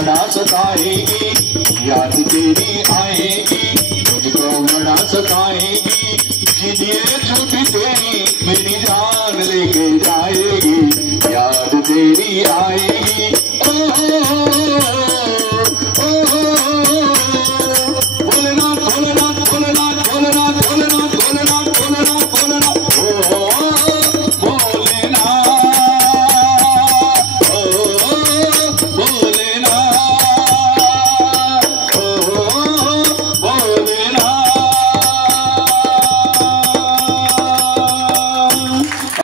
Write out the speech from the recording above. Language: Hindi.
बड़ा सताएगी, याद तेरी आएगी, मुझको बड़ा सताएगी। जिदिए छूट गई मेरी जान लेके